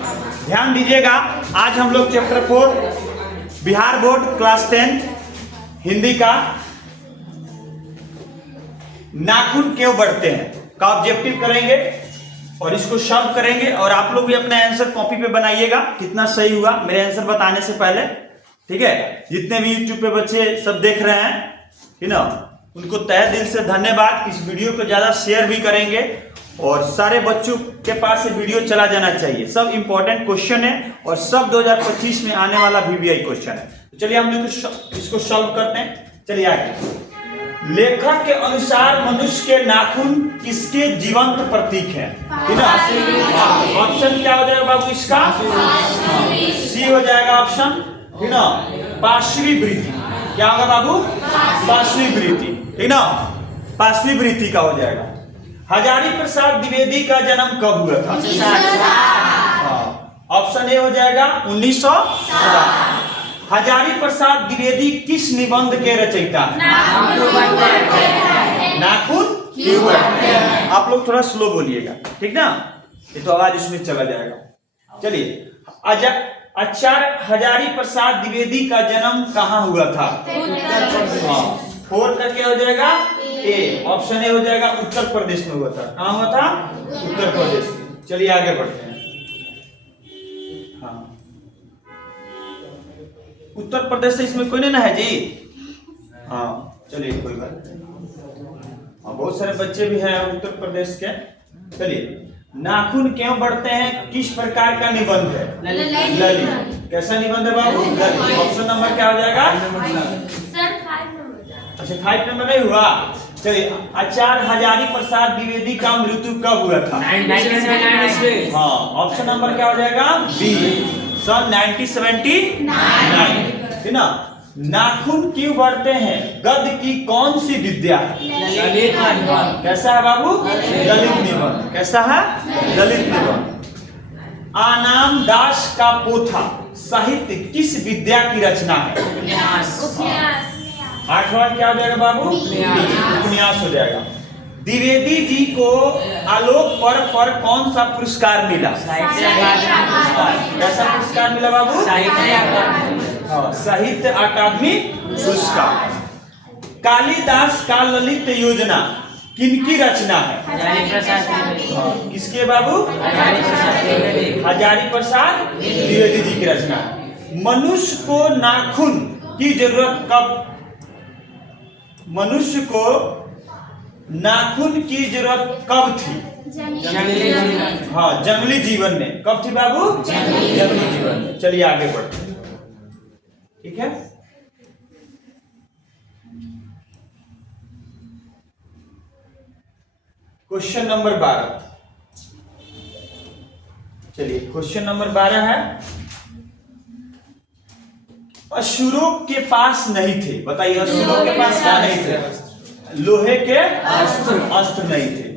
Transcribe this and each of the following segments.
ध्यान दीजिएगा, आज हम लोग chapter 4 Bihar board class 10 Hindi का नाखून क्यों बढ़ते हैं का ऑब्जेक्टिव करेंगे और इसको सॉल्व करेंगे। और आप लोग भी अपना आंसर कॉपी पे बनाइएगा, कितना सही हुआ मेरे आंसर बताने से पहले, ठीक है। जितने भी यूट्यूब पे बच्चे सब देख रहे हैं, ठीक ना, उनको तहे दिल से धन्यवाद। इस वीडियो को ज्यादा शेयर भी करेंगे और सारे बच्चों के पास ये वीडियो चला जाना चाहिए। सब इंपॉर्टेंट क्वेश्चन है और सब 2025 में आने वाला VVI क्वेश्चन है। तो चलिए हम लोग इसको सॉल्व करते हैं। चलिए आगे। लेखक के अनुसार मनुष्य के नाखून किसके जीवंत प्रतीक है? ठीक है, ऑप्शन क्या हो जाएगा बाबू इसका? सी हो जाएगा ऑप्शन, ठीक ना, पार्श्वी वृत्ति। क्या होगा बाबू? पार्श्वी वृत्ति, ठीक ना, पार्श्वी वृत्ति का हो जाएगा। हजारी प्रसाद द्विवेदी का जन्म कब हुआ था? ऑप्शन ए हो जाएगा 1907। हजारी प्रसाद द्विवेदी किस निबंध के रचयिता हैं? नाखून क्यों बढ़ते हैं? आप लोग थोड़ा स्लो बोलिएगा, ठीक ना, ये तो आवाज इसमें चला जाएगा। चलिए, आचार्य हजारी प्रसाद द्विवेदी का जन्म कहाँ हुआ था? फोर का क्या हो जाएगा? ए, ऑप्शन ए हो जाएगा उत्तर प्रदेश में हुआ था। कहाँ हुआ था? उत्तर प्रदेश में। चलिए आगे बढ़ते हैं। हाँ, उत्तर प्रदेश से इसमें कोई नहीं ना है जी? हाँ चलिए, कोई बात नहीं। बहुत सारे बच्चे भी हैं उत्तर प्रदेश के। चलिए, नाखून क्यों बढ़ते हैं किस प्रकार का निबंध है? ललित। कैसा निबंध है बाबू? ललित। ऑप्शन नंबर क्या हो जाएगा? अच्छा, 5 नंबर नहीं हुआ। चलिए, आचार्य हजारी प्रसाद द्विवेदी का मृत्यु कब हुआ था? 1979। हाँ, ऑप्शन नंबर क्या हो जाएगा? बी, सन 1979, ठीक ना। नाखून क्यों बढ़ते हैं गद्य की कौन सी विद्या है? ललित निबंध। कैसा है बाबू? ललित निबंध। कैसा है? ललित निबंध। आनाम दास का पोथा साहित्य किस विद्या की रचना है? आठवां क्या हो जाएगा बाबू? उपन्यास हो जाएगा। द्विवेदी जी को आलोक पर्व पर कौन सा पुरस्कार मिला? कैसा पुरस्कार मिला बाबू? साहित्य अकादमी पुरस्कार। कालिदास का ललित योजना किनकी रचना है? किसके बाबू? हजारी प्रसाद द्विवेदी जी की रचना है। मनुष्य को नाखून की जरूरत कब? मनुष्य को नाखून की जरूरत कब थी? हाँ, जंगली जीवन में। कब थी बाबू? जंगली जीवन में। चलिए आगे बढ़ते हैं, ठीक है। Question number 12। चलिए, क्वेश्चन नंबर 12 है, असुरों के पास नहीं थे। बताइए, असुरों के पास क्या नहीं थे? लोहे के अस्त्र नहीं थे।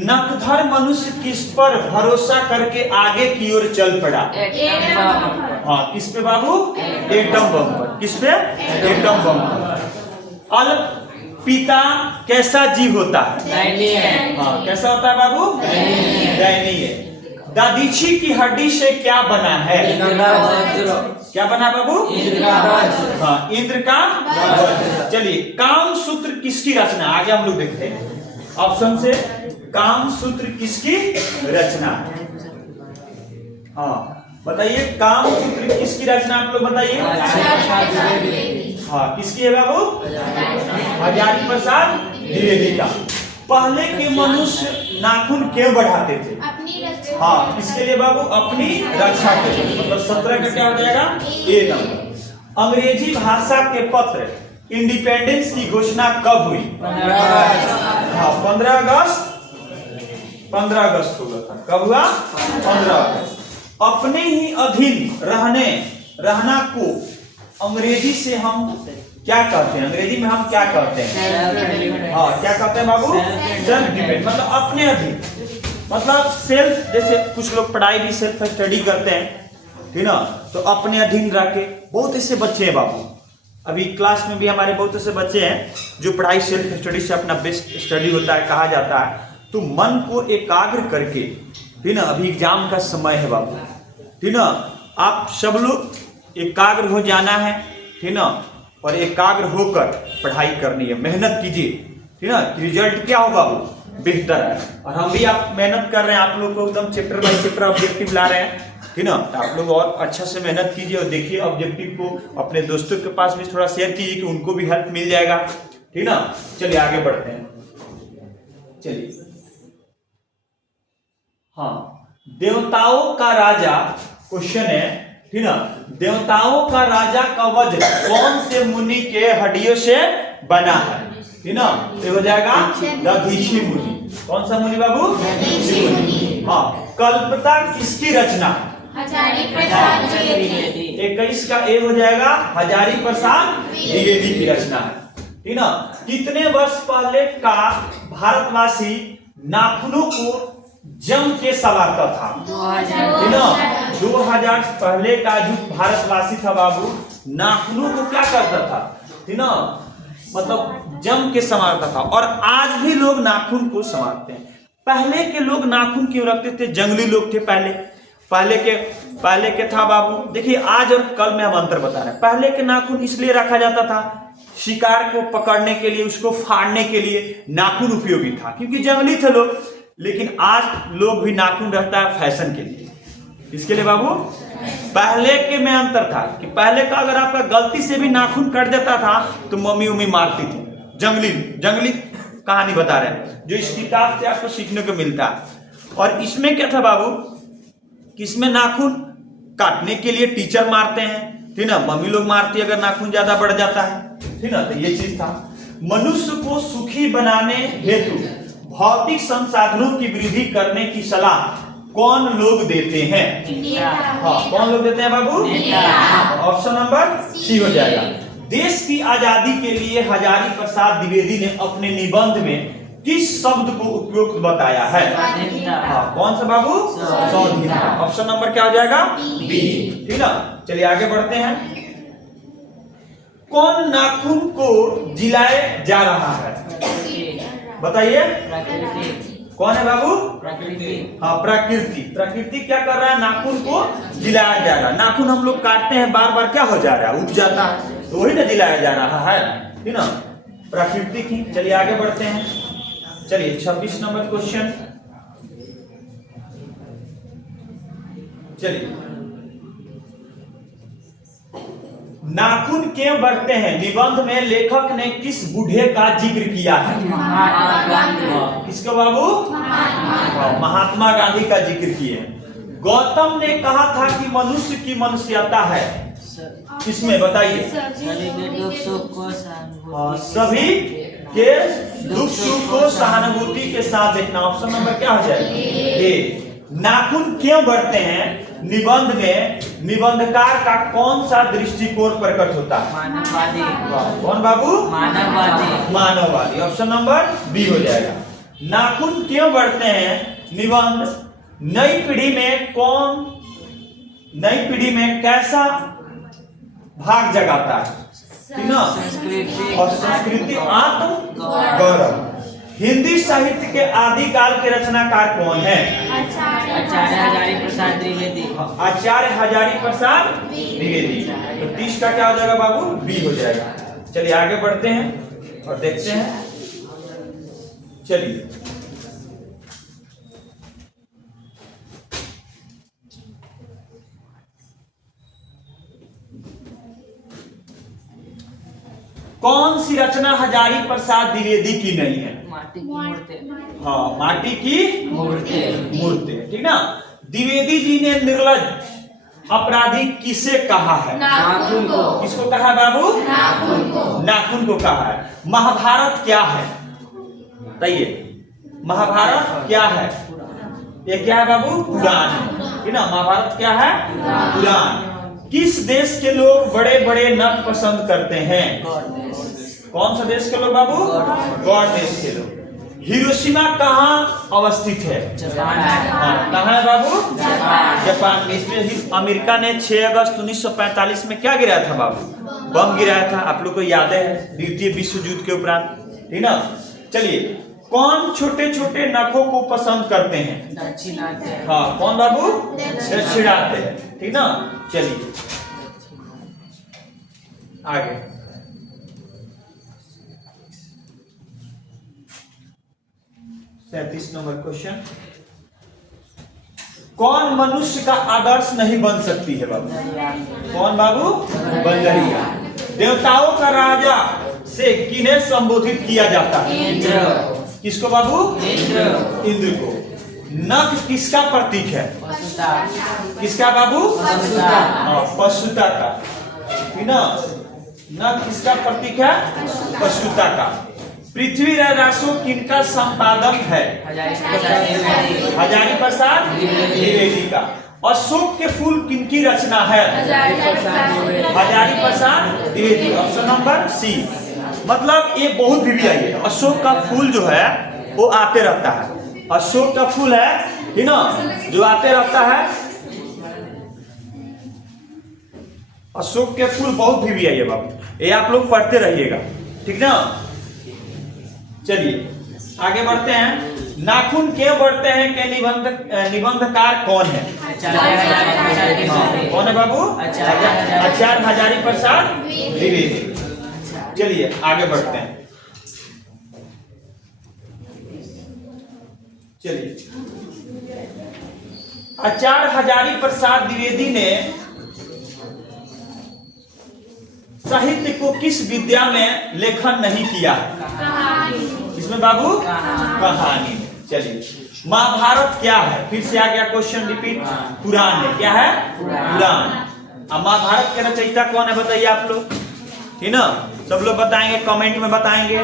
नकधर मनुष्य किस पर भरोसा करके आगे की ओर चल पड़ा? हाँ, किस पे बाबू? एटम बम पर। किस पे? एटम बम पर। अल्प पिता कैसा जीव होता है? हाँ, कैसा होता है बाबू? दयनीय। दादीची की हड्डी से क्या बना है? क्या बना बाबू? हाँ, इंद्र का वज्र। चलिए, काम सूत्र किसकी रचना? आगे हम लोग देखते हैं ऑप्शन से। काम सूत्र किसकी रचना? हाँ बताइए, काम सूत्र किसकी रचना? आप लोग बताइए। हाँ, किसकी है बाबू? हजारी प्रसाद द्विवेदी का। पहले के मनुष्य नाखून क्यों बढ़ाते थे? हाँ, किसके लिए बाबू? अपनी रक्षा के लिए। मतलब 17 का क्या हो जाएगा? ए नंबर। अंग्रेजी भाषा के पत्र इंडिपेंडेंस की घोषणा कब हुई? 15 अगस्त। 15 अगस्त हुआ था। कब हुआ? 15 अगस्त। अपने ही अधीन रहना को अंग्रेजी से हम क्या कहते हैं? अंग्रेजी में हम क्या कहते हैं? हाँ, क्या कहते हैं बाबू? Self depend. मतलब अपने अधीन, मतलब सेल्फ। जैसे कुछ लोग पढ़ाई भी सेल्फ स्टडी करते हैं, ठीक ना, तो अपने अधीन रह के। बहुत ऐसे बच्चे हैं बाबू, अभी क्लास में भी हमारे बहुत ऐसे बच्चे हैं जो पढ़ाई सेल्फ स्टडी से अपना बेस्ट स्टडी होता है, कहा जाता है। तो मन को एकाग्र करके, ठीक ना, अभी एग्जाम का समय है बाबू, ठीक ना। आप सब लोग एकाग्र हो जाना है, ठीक ना, और एकाग्र होकर पढ़ाई करनी है, मेहनत कीजिए, ठीक ना। रिजल्ट क्या हो बाबू, बेहतर है। और हम भी आप मेहनत कर रहे हैं, आप लोग को एकदम चैप्टर बाय चैप्टर ऑब्जेक्टिव ला रहे हैं, ठीक ना। आप लोग और अच्छा से मेहनत कीजिए और देखिए ऑब्जेक्टिव को, अपने दोस्तों के पास भी थोड़ा शेयर कीजिए कि उनको भी हेल्प मिल जाएगा, ठीक ना। चलिए आगे बढ़ते हैं। चलिए, हाँ, देवताओं का राजा, क्वेश्चन है, ठीक ना। देवताओं का राजा का वज्र कौन से मुनि के हड्डियों से बना है, ठीक ना। ये हो जाएगा दधीचि मुनि। कौन सा मुनि बाबू, दधीचि मुनि। हाँ, कल्पता किसकी रचना, हजारी प्रसाद द्विवेदी। 21 का ए हो जाएगा हजारी प्रसाद द्विवेदी की रचना है, ठीक ना। कितने वर्ष पहले का भारतवासी नाखूनों को जम के सवारता था, 2000 पहले का जो भारतवासी था बाबू, नाखूनों को क्या करता था, ठीक ना, मतलब जम के संवारता था। और आज भी लोग नाखून को संवारते हैं। पहले के लोग नाखून क्यों रखते थे, जंगली लोग थे पहले के था बाबू। देखिए आज और कल में हम अंतर बता रहे हैं। पहले के नाखून इसलिए रखा जाता था, शिकार को पकड़ने के लिए, उसको फाड़ने के लिए नाखून उपयोगी था, क्योंकि जंगली थे लोग। लेकिन आज लोग भी नाखून रखता है फैशन के लिए। इसके लिए बाबू, पहले के में अंतर था कि पहले का अगर आपका गलती से भी नाखून कट देता था तो मम्मी उम्मी मारती थी। जंगली कहानी बता रहे हैं, जो इस किताब से आपको सीखने को मिलता है। और इसमें क्या था बाबू, कि इसमें नाखून काटने के लिए टीचर मारते हैं, ठीक ना, मम्मी लोग मारती है अगर नाखून ज्यादा बढ़ जाता है, ठीक ना। तो ये चीज था। मनुष्य को सुखी बनाने हेतु भौतिक संसाधनों की वृद्धि करने की सलाह कौन लोग देते हैं, हाँ, कौन लोग देते हैं बाबू, ऑप्शन नंबर सी हो जाएगा। देश की आजादी के लिए हजारी प्रसाद द्विवेदी ने अपने निबंध में किस शब्द को उपयुक्त बताया है, हाँ, कौन सा बाबू, स्वाधीनता। ऑप्शन नंबर क्या हो जाएगा, बी, ठीक ना। चलिए आगे बढ़ते हैं। कौन नाखून को जिलाए जा रहा है, बताइए, कौन है बाबू, प्रकृति। हाँ, प्रकृति क्या कर रहा है, नाखून को जिलाया जा रहा है। नाखून हम लोग काटते हैं, बार बार क्या हो जा रहा है, उग जाता है, तो वही ना जिलाया जा रहा है, ठीक ना, प्रकृति की। चलिए आगे बढ़ते हैं। चलिए 26 नंबर क्वेश्चन। चलिए, नाखून क्यों बढ़ते हैं, निबंध में लेखक ने किस बूढ़े का जिक्र किया है, किसका बाबू, महात्मा गांधी का जिक्र किए हैं। गौतम ने कहा था कि मनुष्य की मनुष्यता है, किसमें बताइए, सभी के दुख सुख को सहानुभूति के साथ देखना। ऑप्शन नंबर क्या हो जाएगा, ए। नाखून क्यों बढ़ते हैं, निबंध में निबंधकार का कौन सा दृष्टिकोण प्रकट होता है, मानववादी। कौन बाबू, मानववादी। ऑप्शन नंबर बी हो जाएगा। नाखून क्यों बढ़ते हैं, निबंध नई पीढ़ी में कैसा भाग जगाता है, ठीक ना, और संस्कृति आत्म गौरव। हिंदी साहित्य के आदिकाल के रचनाकार कौन है, आचार्य हजारी प्रसाद द्विवेदी। आचार्य हजारी प्रसाद द्विवेदी। तो 30 का क्या हो जाएगा बाबू, बी हो जाएगा। चलिए आगे बढ़ते हैं और देखते हैं। चलिए, कौन सी रचना हजारी प्रसाद द्विवेदी की नहीं है, माटी की मूर्तें। हाँ, माटी की मूर्तें, ठीक ना। द्विवेदी जी ने निर्लज्ज अपराधी किसे कहा है, नाखून को। किसको कहा है बाबू, नाखून को कहा है। महाभारत क्या है, बताइए, महाभारत क्या है, ये क्या है बाबू, पुराण है, ठीक ना। महाभारत क्या है, पुराण। किस देश के लोग बड़े बड़े नट पसंद करते हैं, कौन सा देश के लोग बाबू, गौड़ देश के लोग। हिरोशिमा कहाँ अवस्थित है, कहाँ है बाबू, जापान में। इसमें अमेरिका ने 6 अगस्त 1945 में क्या गिराया था बाबू, बम गिराया था, आप लोग को याद है, द्वितीय विश्व युद्ध के उपरांत, ठीक ना। चलिए कौन छोटे छोटे नखों को पसंद करते हैं? दक्षिणात्य। हाँ, कौन बाबू? दक्षिणात्य। ठीक ना, चलिए आगे। 37 नंबर क्वेश्चन, कौन मनुष्य का आदर्श नहीं बन सकती है बाबू? कौन बाबू? बंदरिया। देवताओं का राजा से किन्हें संबोधित किया जाता है? इंद्र। किसको बाबू? इंद्र। इंद्र को। नख किसका प्रतीक है? पशुता। किसका बाबू? पशुता। हाँ, पशुता का। ठीक ना, नख किसका प्रतीक है? पशुता का। पृथ्वी राजस्व किनका संपादक है? हजारी प्रसाद द्विवेदी का। अशोक के फूल किनकी रचना है? Hazari Prasad Dwivedi. Option number C. मतलब ये बहुत भी आई है। अशोक का फूल जो है वो आते रहता है। अशोक का फूल है ना, जो आते रहता है। अशोक के फूल बहुत भी आई है बाबू, ये आप लोग पढ़ते रहिएगा। ठीक ना, चलिए आगे बढ़ते हैं। नाखून क्यों बढ़ते हैं के निबंधकार कौन है? कौन है बाबू? आचार्य हजारी प्रसाद द्विवेदी। चलिए आगे बढ़ते हैं। चलिए, आचार्य हजारी प्रसाद द्विवेदी ने साहित्य को किस विद्या में लेखन नहीं किया? इसमें बाबू? कहानी। चलिए, महाभारत क्या है? फिर से आ गया क्वेश्चन, रिपीट। पुराण है। क्या है? पुराण। अब महाभारत के रचयिता कौन है बताइए आप लोग? ठीक ना, सब लोग बताएंगे, कमेंट में बताएंगे।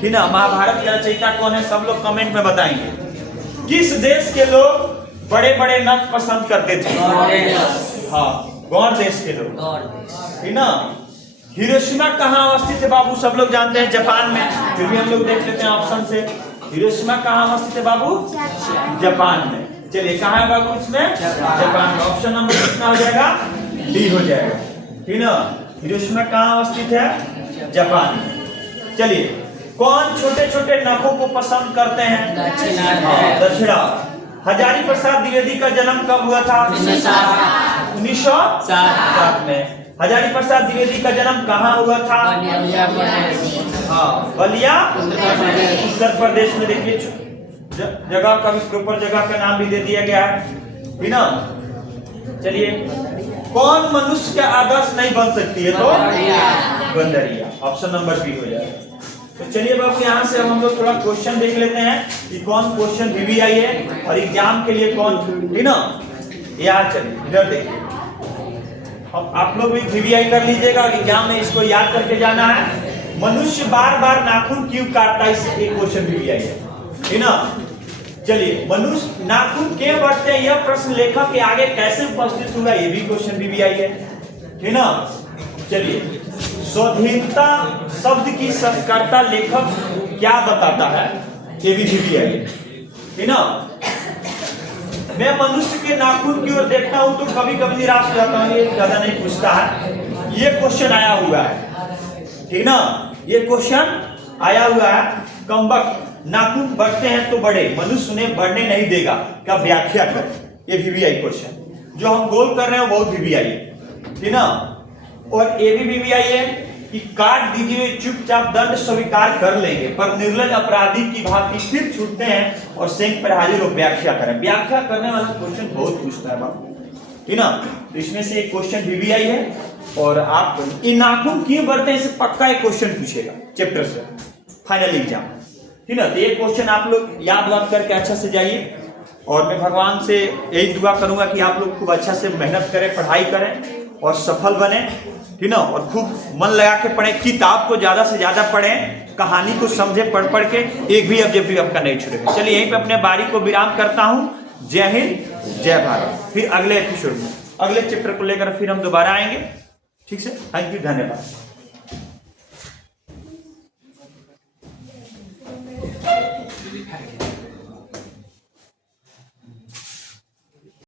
ठीक ना, महाभारत के रचयिता कौन है? सब लोग कमेंट में बताएंगे। किस देश के लोग बड़े बड़े नख पसंद करते थे? हाँ, गौड़ देश के लोग। ठीक ना। हिरोशिमा कहाँ अवस्थित है बाबू? सब लोग जानते हैं, जापान में। फिर भी हम लोग देख लेते हैं ऑप्शन से। हिरोशिमा कहाँ अवस्थित है बाबू? जापान में। चलिए, कहाँ है बाबू इसमें? जापान में। ऑप्शन नंबर कितना हो जाएगा? डी हो जाएगा। ठीक ना, हिरोशिमा कहाँ अवस्थित है? जापान में। चलिए, कौन छोटे छोटे नखों को पसंद करते हैं? दक्षिणा। हजारी प्रसाद द्विवेदी का जन्म कब हुआ था? 1907 में। हजारी प्रसाद द्विवेदी का जन्म कहाँ हुआ था? हाँ, बलिया उत्तर प्रदेश में। देखिए जगह का, इसके ऊपर जगह का नाम भी दे दिया गया है। बिना। चलिए, कौन मनुष्य का आदर्श नहीं बन सकती है? तो बंदरिया। ऑप्शन नंबर बी हो जाएगा। तो चलिए बाबू, यहाँ से हम लोग थोड़ा क्वेश्चन देख लेते हैं कि कौन क्वेश्चन भी आई है और एग्जाम के लिए कौन। ठीक ना, याद चलिए इधर देखिए। अब आप लोग भी VVI कर लीजिएगा और एग्जाम में इसको याद करके जाना है। मनुष्य बार बार नाखून क्यों काटता है? इससे एक क्वेश्चन VVI है। ठीक ना, चलिए, मनुष्य नाखून क्यों बढ़ते हैं, यह प्रश्न लेखक के आगे कैसे उपस्थित हुआ? ये भी क्वेश्चन VVI है। ठीक ना, चलिए, स्वाधीनता शब्द की संस्कर्ता लेखक क्या बताता है? ये भी VVI है। ठीक ना, मैं मनुष्य के नाखून की ओर देखता हूं तो कभी कभी निराश हो जाता हूं। ये ज्यादा नहीं पूछता है, ये क्वेश्चन आया हुआ है। ठीक ना, ये क्वेश्चन आया हुआ है। कमबख्त, नाखून बढ़ते हैं तो बढ़े, मनुष्य उन्हें बढ़ने नहीं देगा, क्या व्याख्या करें? ये VVI क्वेश्चन जो हम गोल कर रहे हैं बहुत VVI है। ठीक ना, और ये भी VVI है कि काट दीजिए, चुपचाप दंड स्वीकार कर लेंगे, पर निर्लज अपराधी की भांति फिर छूटते हैं और सेंक पर हाजिर हो व्याख्या करें। व्याख्या करने वाला क्वेश्चन बहुत पूछता है बाबू। ठीक ना, तो इसमें से एक क्वेश्चन VVI है। और आप इन नाखून क्यों बढ़ते हैं, इसे पक्का एक क्वेश्चन पूछेगा चैप्टर से, फाइनल एग्जाम। ठीक ना, तो ये क्वेश्चन आप लोग याद करके अच्छा से जाइए। और मैं भगवान से यही दुआ करूंगा कि आप लोग खूब अच्छा से मेहनत करें, पढ़ाई करें और सफल बने। ठीक ना, और खूब मन लगा के पढ़ें, किताब को ज्यादा से ज्यादा पढ़ें, कहानी को समझे पढ़ के, एक भी ऑब्जेक्टिव आपका नहीं छूटेगा। चलिए, यहीं पे अपने बारी को विराम करता हूं। जय हिंद, जय भारत। फिर अगले एपिसोड में अगले चैप्टर को लेकर फिर हम दोबारा आएंगे। ठीक से, थैंक यू, धन्यवाद।